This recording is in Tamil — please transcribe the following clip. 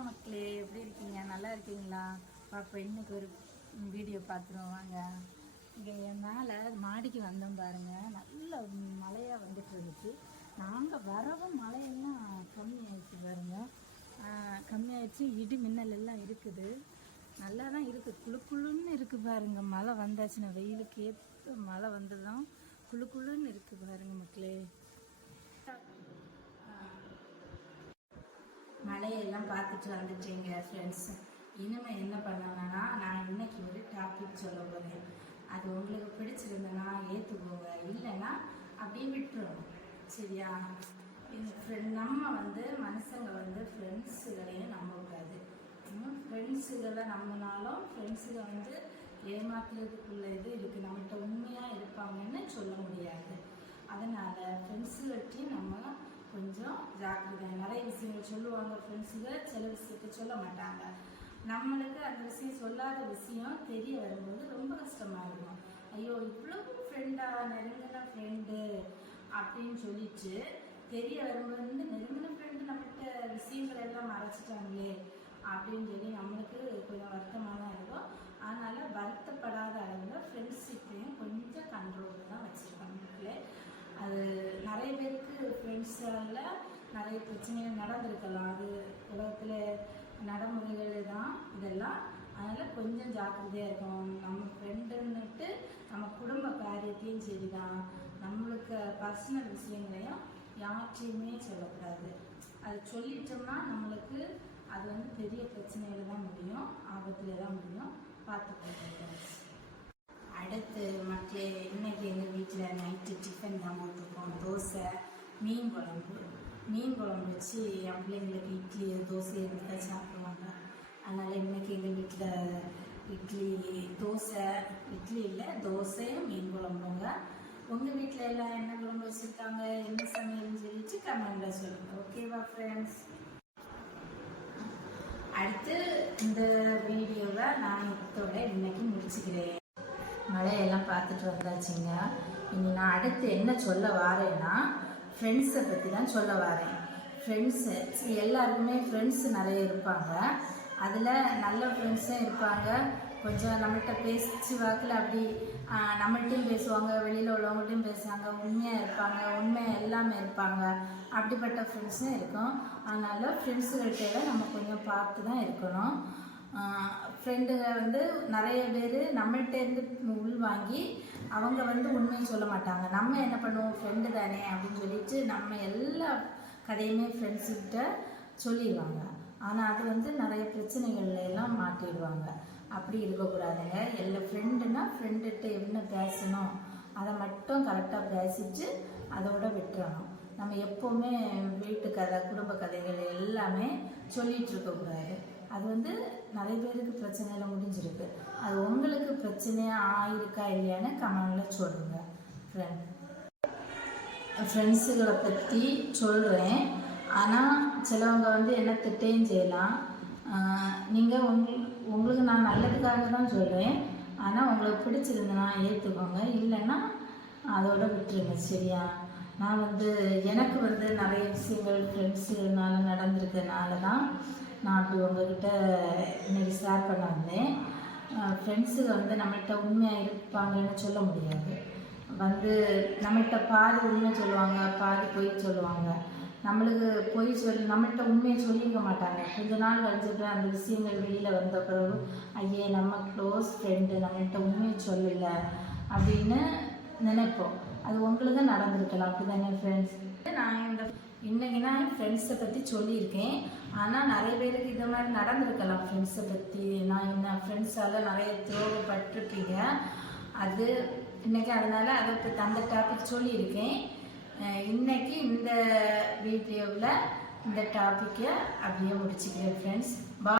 வணக்கம் மக்களே, எப்படி இருக்கீங்க? நல்லா இருக்கீங்களா? அப்போ இன்னைக்கு ஒரு வீடியோ பார்த்துருவோம் வாங்க. இங்கே என் மேலே மாடிக்கு வந்தோம் பாருங்க, நல்ல மழையாக வந்துட்டு இருந்துச்சு. நாங்கள் வரவும் மழையெல்லாம் கம்மியாயிடுச்சு பாருங்க, கம்மியாயிடுச்சு. இடி மின்னல் எல்லாம் இருக்குது, நல்லா தான் இருக்குது. குளுன்னு இருக்குது பாருங்க. மழை வந்தாச்சுன்னா வெயிலுக்கு ஏற்ற மழை வந்ததும் குளுன்னு இருக்குது பாருங்க மக்களே. மழையெல்லாம் பார்த்துட்டு வந்துட்டேங்க ஃப்ரெண்ட்ஸ். இனிமேல் என்ன பண்ணணும்னா, நான் இன்னைக்கு ஒரு டாபிக் சொல்ல போகிறேன். அது உங்களுக்கு பிடிச்சிருந்தேன்னா ஏற்றுக்கோங்க, இல்லைன்னா அப்படியே விட்டுருவோம், சரியா? நம்ம மனுஷங்க ஃப்ரெண்ட்ஸுகளையும் நம்பக்கூடாது. ஃப்ரெண்ட்ஸுகளை நம்பினாலும் ஃப்ரெண்ட்ஸுக ஏமாத்துறதுக்குள்ள இது இருக்குது. நம்மகிட்ட உண்மையாக இருப்பாங்கன்னு சொல்ல முடியாது. அதனால் ஃப்ரெண்ட்ஸுகிட்டையும் நம்ம கொஞ்சம் ஜாக்கிரதையாக நிறைய விஷயங்கள் சொல்லுவாங்க ஃப்ரெண்ட்ஸுங்க, சில விஷயத்தை சொல்ல மாட்டாங்க. நம்மளுக்கு அந்த விஷயம் சொல்லாத விஷயம் தெரிய வரும்போது ரொம்ப கஷ்டமாக இருக்கும். ஐயோ, இவ்வளவு ஃப்ரெண்டாக நெருங்கின ஃப்ரெண்டு அப்படின்னு சொல்லிட்டு தெரிய வரும்போது நெருங்கின ஃப்ரெண்டு நம்மகிட்ட விஷயங்கள் எல்லாம் மறைச்சிட்டாங்களே அப்படின்னு சொல்லி நம்மளுக்கு கொஞ்சம் வருத்தமாக தான் இருக்கும். அதனால் வருத்தப்படாத அளவில் ஃப்ரெண்ட்ஷிப்பையும் கொஞ்சம் கண்ட்ரோலில் தான் வச்சுருக்காங்க. அது நிறைய பேருக்கு ஃப்ரெண்ட்ஸால் நிறைய பிரச்சனைகள் நடந்திருக்கலாம். அது உலகத்தில் நடைமுறைகள் தான் இதெல்லாம். அதனால் கொஞ்சம் ஜாக்கிரதையாக இருக்கும். நம்ம ஃப்ரெண்டுன்னுட்டு நம்ம குடும்ப காரியத்தையும் சரி தான், நம்மளுக்கு பர்சனல் விஷயங்களையும் யார்ட்டையுமே சொல்லக்கூடாது. அது சொல்லிட்டோம்னா நம்மளுக்கு அது பெரிய பிரச்சனையில் தான் முடியும், ஆபத்தில் தான் முடியும். பார்த்துக்கோங்க. அடுத்து மக்களே, இன்னைக்கு எங்கள் வீட்டில் நைட்டு டிஃபன் தான் போட்டிருக்கோம். தோசை, மீன் குழம்பு வச்சு என் பிள்ளைங்களுக்கு இட்லி தோசை இருந்தா சாப்பிடுவாங்க. அதனால் இன்னைக்கு எங்கள் வீட்டில் இட்லி இல்லை தோசையும் மீன் குழம்புங்க. உங்கள் வீட்டில் எல்லாம் என்ன குழம்பு வச்சுருக்காங்க, என்ன சமையல்னு சொல்லிட்டு கமெண்ட்ல சொல்லுங்கள், ஓகேவா ஃப்ரெண்ட்ஸ்? அடுத்து இந்த வீடியோவை நான் இதோட இன்னைக்கு முடிச்சுக்கிறேன். மழையெல்லாம் பார்த்துட்டு வந்தாச்சுங்க. இனி நான் அடுத்து என்ன சொல்ல வாரேன்னா, ஃப்ரெண்ட்ஸை பற்றி தான் சொல்ல வாரேன். ஃப்ரெண்ட்ஸு எல்லாருக்குமே ஃப்ரெண்ட்ஸு நிறைய இருப்பாங்க. அதில் நல்ல ஃப்ரெண்ட்ஸும் இருப்பாங்க, கொஞ்சம் நம்மள்கிட்ட பேச்சு வாக்கில் அப்படி நம்மள்கிட்டையும் பேசுவாங்க, வெளியில் உள்ளவங்கள்ட்டையும் பேசுவாங்க, உண்மையாக இருப்பாங்க, உண்மையாக எல்லாமே இருப்பாங்க. அப்படிப்பட்ட ஃப்ரெண்ட்ஸும் இருக்கும். அதனால் ஃப்ரெண்ட்ஸுகள்கிட்ட நம்ம கொஞ்சம் பார்த்து தான் இருக்கணும். ஃப்ரெண்டுங்க நிறைய பேர் நம்மள்கிட்டேருந்து உள்வாங்கி அவங்க உண்மையை சொல்ல மாட்டாங்க. நம்ம என்ன பண்ணுவோம், ஃப்ரெண்டு தானே அப்படின்னு சொல்லிட்டு நம்ம எல்லா கதையுமே ஃப்ரெண்ட்ஸுக்கிட்ட சொல்லிடுவாங்க. ஆனால் அது நிறைய பிரச்சனைகள்ல எல்லாம் மாட்டிடுவாங்க. அப்படி இருக்கக்கூடாதுங்க. எல்லா ஃப்ரெண்டுனா ஃப்ரெண்டுகிட்ட என்ன பேசணும் அதை மட்டும் கரெக்டாக பேசிட்டு அதோட விட்டுறணும். நம்ம எப்போவுமே வீட்டு கதை, குடும்ப கதைகள் எல்லாமே சொல்லிகிட்டு இருக்கக்கூடாது. அது நிறைய பேருக்கு பிரச்சனையில் முடிஞ்சிருக்கு. அது உங்களுக்கு பிரச்சனையாக ஆயிருக்கா இல்லையான்னு கமெண்டில் சொல்லுங்கள். ஃப்ரெண்ட்ஸுகளை பற்றி சொல்கிறேன். ஆனால் சிலவங்க என்ன திட்டையும் செய்யலாம். நீங்கள் உங்களுக்கு நான் நல்லதுக்காக தான் சொல்கிறேன். ஆனால் உங்களுக்கு பிடிச்சிருந்தனா ஏற்றுக்கோங்க, இல்லைன்னா அதோட விட்டுருங்க, சரியா? நான் எனக்கு நிறைய விஷயங்கள் ஃப்ரெண்ட்ஸுனால நடந்திருக்கிறதுனால தான் நான் அப்படி உங்கள்கிட்ட இன்றைக்கி ஷேர் பண்ண வந்தேன். ஃப்ரெண்ட்ஸுங்க நம்மகிட்ட உண்மையாக இருப்பாங்கன்னு சொல்ல முடியாது. நம்மகிட்ட பாதி உண்மை சொல்லுவாங்க, பாதி பொய் சொல்லுவாங்க. நம்மளுக்கு பொய் நம்மகிட்ட உண்மையை சொல்லியிருக்க மாட்டாங்க. கொஞ்ச நாள் கழிச்சுட்டு அந்த விஷயங்கள் வெளியில் வந்த பிறகு ஐயே நம்ம க்ளோஸ் ஃப்ரெண்டு நம்மகிட்ட உண்மையை சொல்லலை அப்படின்னு நினைப்போம். அது உங்களுக்கு நடந்திருக்கலாம், அப்படி தானே ஃப்ரெண்ட்ஸ்? நான் இன்றைக்கி நான் ஃப்ரெண்ட்ஸை பற்றி சொல்லியிருக்கேன். ஆனால் நிறைய பேருக்கு இது மாதிரி நடந்திருக்கலாம். ஃப்ரெண்ட்ஸை பற்றி நான் ஃப்ரெண்ட்ஸால் நிறைய துரோகப்பட்டிருப்பீங்க. அது இன்றைக்கி அதனால் அதை பற்றி அந்த டாபிக் சொல்லியிருக்கேன். இன்றைக்கி இந்த வீடியோவில் இந்த டாப்பிக்கை அப்படியே முடிச்சுக்கிறேன் ஃப்ரெண்ட்ஸ்.